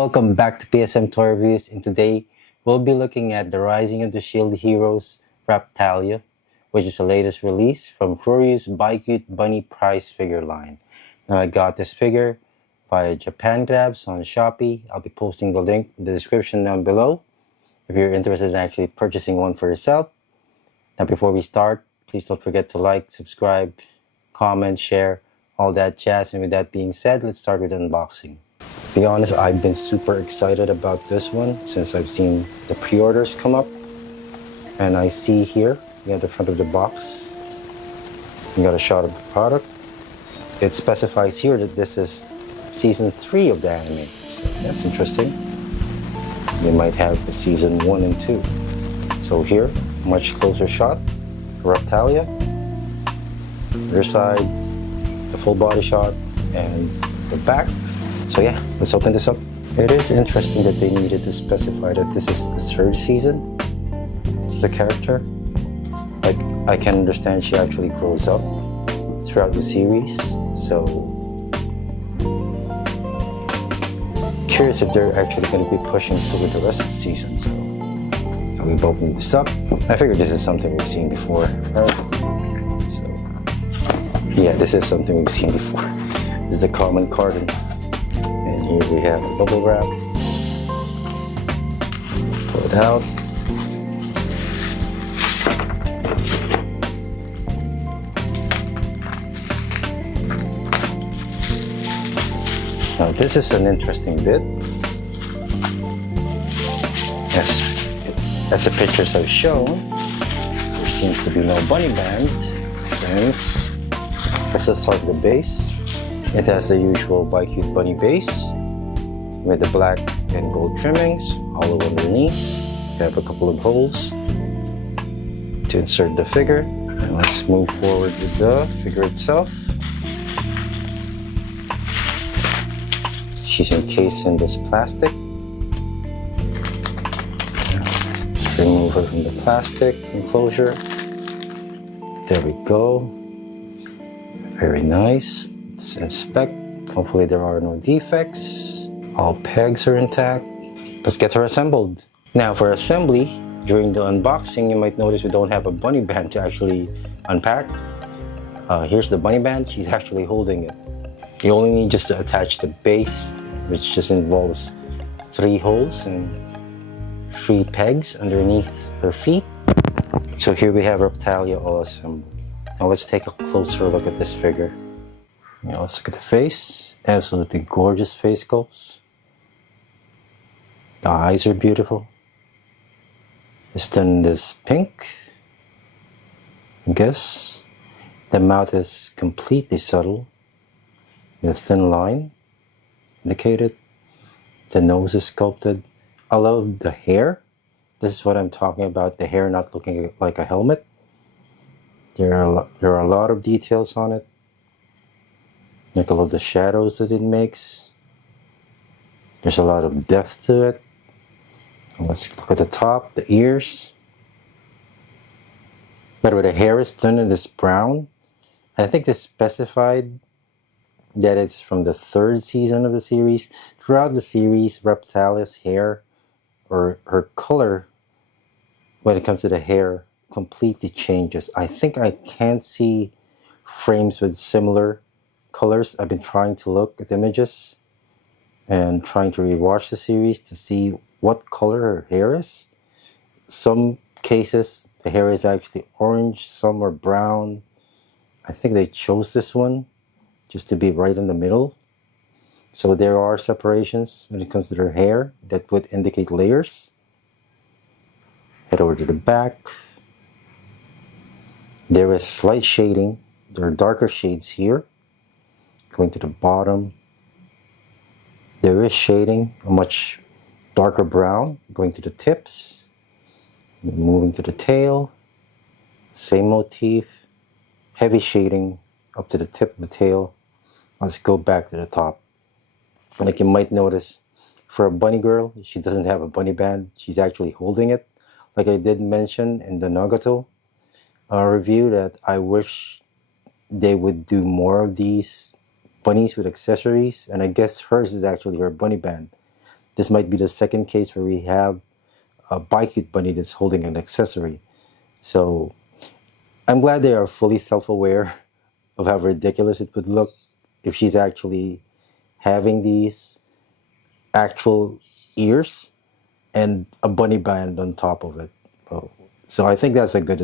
welcome back to PSM Toy Reviews, and today we'll be looking at the Rising of the Shield Heroes Raphtalia, which is the latest release from FuRyu's BiCute Bunny prize figure line. Now I got this figure via Japan Grabs on Shopee. I'll be posting the link in the description down below if you're interested in actually purchasing one for yourself. Now before we start, please don't forget to like, subscribe, comment, share, all that jazz. And with that being said, let's start with unboxing. To be honest, I've been super excited about this one since I've seen the pre-orders come up. And I see here, at the front of the box, you got a shot of the product. It specifies here that this is season 3 of the anime, so that's interesting. They might have the season 1 and 2. So here, much closer shot, Raphtalia. Rear side, the full body shot, and the back. So yeah, let's open this up. It is interesting that they needed to specify that this is the 3rd season. The character, like, I can understand she actually grows up throughout the series, so curious if they're actually going to be pushing through the rest of the season. So we've opened this up. I figured this is something we've seen before, right? So yeah, this is something we've seen before. This is the common carton. And here we have a bubble wrap. Pull it out. Now this is an interesting bit. As the pictures have shown, there seems to be no bunny band since let's start with the base. It has the usual BiCute Bunny base with the black and gold trimmings all over underneath. You have a couple of holes to insert the figure. And let's move forward with the figure itself. She's encased in this plastic. Remove her from the plastic enclosure. There we go. Very nice. Let's inspect. Hopefully there are no defects. All pegs are intact. Let's get her assembled. Now for assembly, during the unboxing, you might notice we don't have a bunny band to actually unpack. Here's the bunny band. She's actually holding it. You only need just to attach the base, which just involves 3 holes and 3 pegs underneath her feet. So here we have Raphtalia all assembled. Now let's take a closer look at this figure. Now let's look at the face. Absolutely gorgeous face sculpts. The eyes are beautiful. It's done in this pink, I guess. The mouth is completely subtle with a thin line indicated. The nose is sculpted. I love the hair. This is what I'm talking about, the hair not looking like a helmet. There are a lot of details on it. Like I love the shadows that it makes. There's a lot of depth to it. And let's look at the top, the ears. By the way, the hair is done in this brown. I think they specified that it's from the 3rd season of the series. Throughout the series, Raphtalia's hair, or her color, when it comes to the hair, completely changes. I think I can see frames with similar colors. I've been trying to look at images and trying to rewatch the series to see what color her hair is. Some cases the hair is actually orange, some are brown. I think they chose this one just to be right in the middle. So there are separations when it comes to their hair that would indicate layers. Head over to the back. There is slight shading. There are darker shades here. Going to the bottom, there is shading, a much darker brown. Going to the tips, moving to the tail, same motif, heavy shading up to the tip of the tail. Let's go back to the top. Like you might notice, for a bunny girl, she doesn't have a bunny band. She's actually holding it. Like I did mention in the Nagato review, that I wish they would do more of these bunnies with accessories, and I guess hers is actually her bunny band this might be the second case where we have a BiCute Bunny that's holding an accessory. So I'm glad they are fully self-aware of how ridiculous it would look if she's actually having these actual ears and a bunny band on top of it. So I think that's a good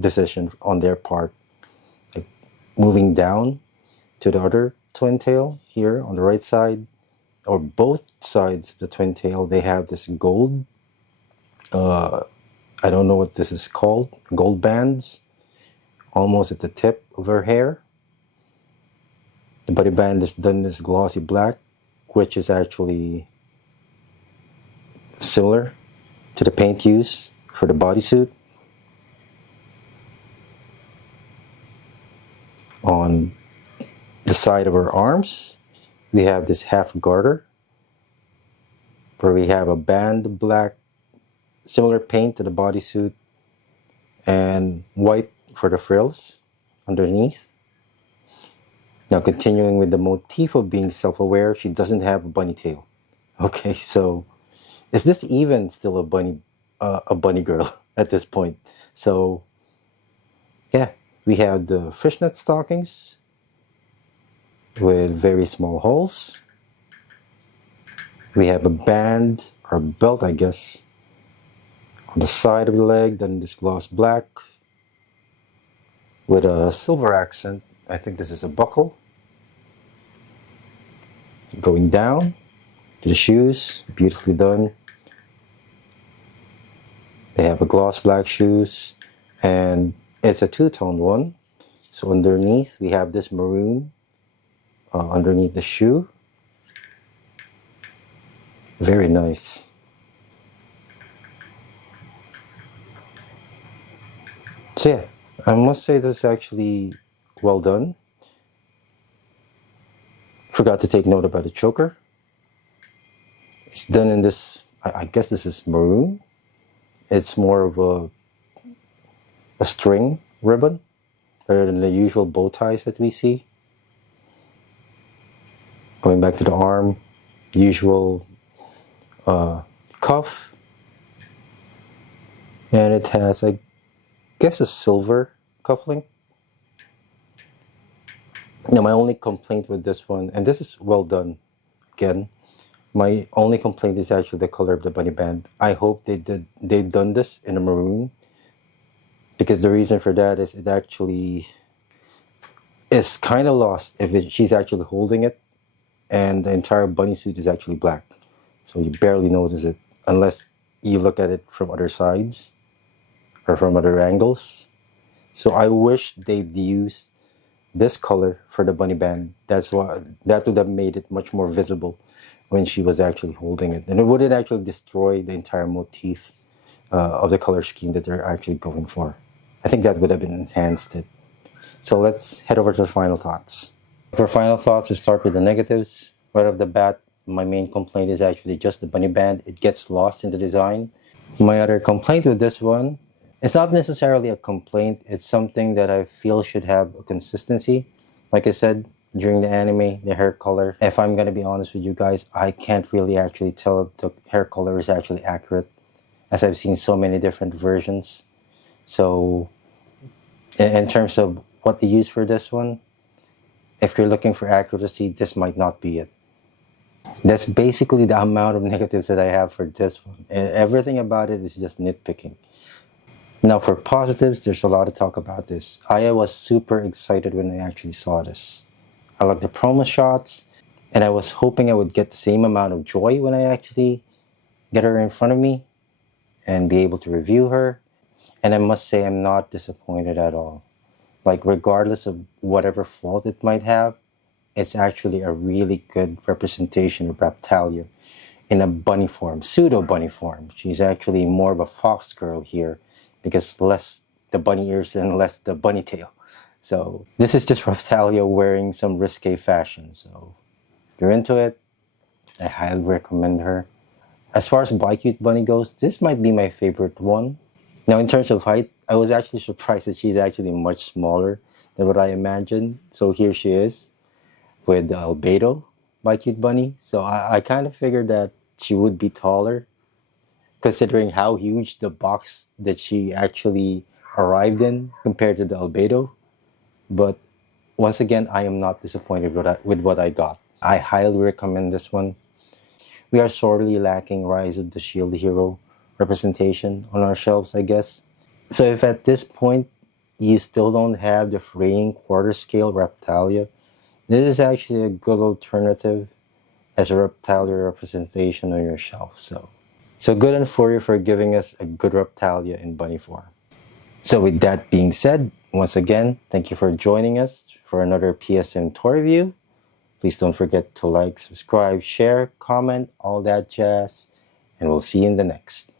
decision on their part. Like moving down to the other twin tail here on the right side, or both sides of the twin tail, they have this gold. I don't know what this is called. Gold bands, almost at the tip of her hair. The body band is done this glossy black, which is actually similar to the paint used for the bodysuit. On the side of her arms, we have this half garter where we have a band of black, similar paint to the bodysuit, and white for the frills underneath. Now continuing with the motif of being self-aware, she doesn't have a bunny tail. Okay, so is this even still a bunny girl at this point? So yeah, we have the fishnet stockings with very small holes. We have a band or belt, I guess, on the side of the leg, done this gloss black with a silver accent. I think this is a buckle. Going down to the shoes, beautifully done. They have a gloss black shoes, and it's a two-tone one. So underneath we have this maroon underneath the shoe. Very nice. So yeah, I must say this is actually well done. Forgot to take note about the choker. It's done in this, I guess this is maroon. It's more of a string ribbon rather than the usual bow ties that we see. Going back to the arm, usual cuff. And it has, I guess, a silver cuffling. Now my only complaint with this one, and this is well done again, my only complaint is actually the color of the bunny band. I hope they've done this in a maroon, because the reason for that is it actually is kind of lost if she's actually holding it and the entire bunny suit is actually black. So you barely notice it unless you look at it from other sides or from other angles. So I wish they'd used this color for the bunny band. That would have made it much more visible when she was actually holding it, and it wouldn't actually destroy the entire motif of the color scheme that they're actually going for. I think that would have enhanced it. So let's head over to the final thoughts. For final thoughts, we start with the negatives. Right off the bat, my main complaint is actually just the bunny band. It gets lost in the design. My other complaint with this one, it's not necessarily a complaint, it's something that I feel should have a consistency. Like I said, during the anime, the hair color, if I'm going to be honest with you guys, I can't really actually tell if the hair color is actually accurate, as I've seen so many different versions. So in terms of what they use for this one, if you're looking for accuracy, this might not be it. That's basically the amount of negatives that I have for this one. And everything about it is just nitpicking. Now for positives, there's a lot to talk about this. I was super excited when I actually saw this. I like the promo shots, and I was hoping I would get the same amount of joy when I actually get her in front of me and be able to review her. And I must say I'm not disappointed at all. Like, regardless of whatever fault it might have, it's actually a really good representation of Raphtalia in a bunny form, pseudo bunny form. She's actually more of a fox girl here, because less the bunny ears and less the bunny tail. So this is just Raphtalia wearing some risque fashion. So if you're into it, I highly recommend her. As far as BiCute Bunny goes, this might be my favorite one. Now in terms of height, I was actually surprised that she's actually much smaller than what I imagined. So here she is with the albedo BiCute Bunny. So I kind of figured that she would be taller, considering how huge the box that she actually arrived in compared to the albedo. But once again, I am not disappointed with what I got. I highly recommend this one. We are sorely lacking Rise of the Shield Hero representation on our shelves, I guess. So if at this point you still don't have the fraying quarter scale Raphtalia, this is actually a good alternative as a Raphtalia representation on your shelf. So good on FuRyu for giving us a good Raphtalia in bunny form. So with that being said, once again, thank you for joining us for another PSM toy review. Please don't forget to like, subscribe, share, comment, all that jazz, and we'll see you in the next.